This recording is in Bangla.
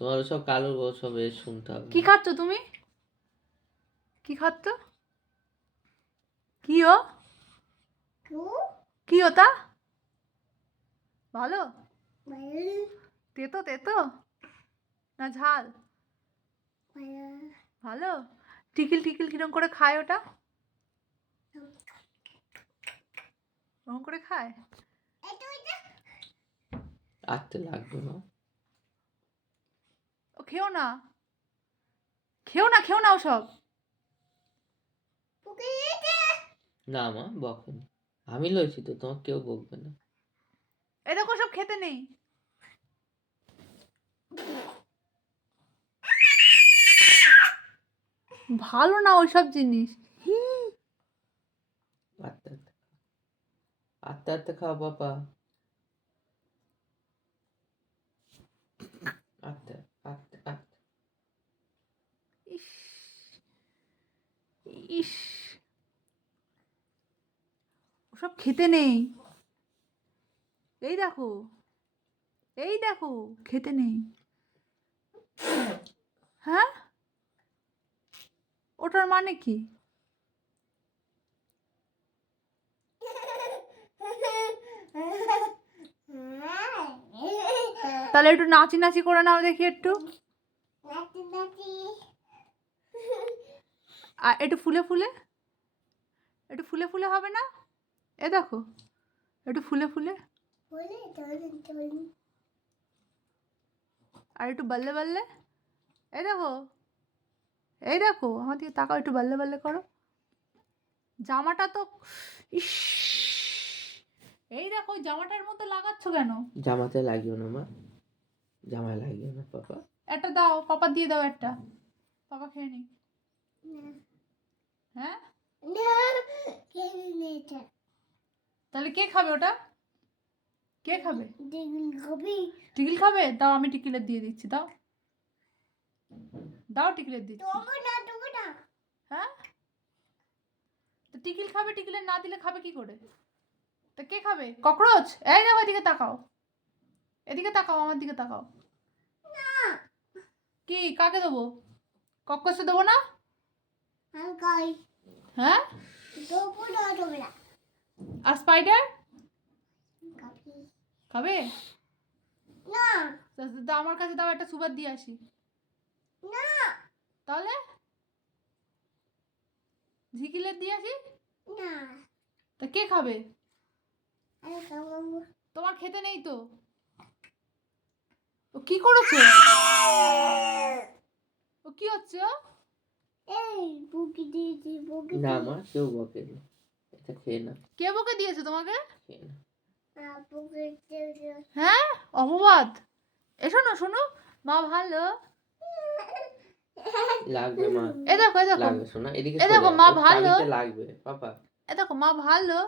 তোমার সব কালো সব এ শুনতে হবে। কি খাচ্ছ তুমি? কি খাচ্ছ? কি ও? কি ওটা? ভালো? তেতো তেতো না ঝাল? ভালো। টিকিল টিকিল কিরম করে খায় ওটা? ওরকম করে খায়? আটতে লাগবে না। ও খেও না, খেও না, খেও না ওসব। না মা বকেনি, আমি লইছি তো, তোমার কেউ বকবে না। এই দেখো সব খেতে নেই। ভালো না ওইসব জিনিস। আস্তে আস্তে আস্তে আস্তে খাও পাপা, আস্তে আস্তে আস্তে। ইস ইস, ওসব খেতে নেই। এই দেখো, এই দেখো, খেতে নেই। হ্যাঁ, ওটার মানে কি? তাহলে একটু নাচি নাচি করে নাও দেখি একটু। আর একটু ফুলে ফুলে, একটু ফুলে ফুলে হবে না? এ দেখো, একটু ফুলে ফুলে, আর একটু বাল্লে বাল্লে। এই দেখো, এই দেখো, আমার দিকে তাকাও, একটু বাল্লে বাল্লে করো। জামাটা তো ইস, এই দেখো ওই জামাটার মধ্যে লাগাচ্ছ কেন? জামাতে লাগিও না মা, জামায় লাগিও না পাপা। একটা দাও, পাপা দিয়ে দাও একটা, পাপা খেয়ে নি। হ্যাঁ, তাহলে কে খাবে ওটা? কে খাবে? টিকিল খাবে? দাও, আমি টিকিলের দিয়ে দিচ্ছি, দাও দাও, টিকিলের দিচ্ছি। হ্যাঁ, তো টিকিল খাবে, টিকিলের না দিলে খাবে কি করে? তা কে খাবে? ককরোচ? এই দেখো, এদিকে তাকাও, এদিকে তাকাও, আমার দিকে তাকাও। কি কাকে দেবো? ককরোচে দেবো না? হ্যাঁ, আর স্পাইডার খাবে? দাও আমার কাছে, দাও, একটা সুপার দিয়ে আসি। তাহলে ঝিকিলের দিয়ে আসি। তা কে খাবে? তোমার খেতে নেই তো। ও কি করেছে? ও কি হচ্ছে? না মা, কেউ বকেনি, এটা খেয়ে না। কে বকে দিয়েছে তোমাকে? খেয়ে না। হ্যাঁ, অপবাদ। এসো না, শোনো, মা ভালো। লাগবে মা, এ দেখো, এ দেখো, লাগবে শোনা, এদিকে এ সরে দেখো আয়, মা ওর ভালো। চাবিতে লাগবে পাপা। এ দেখো মা ভালো।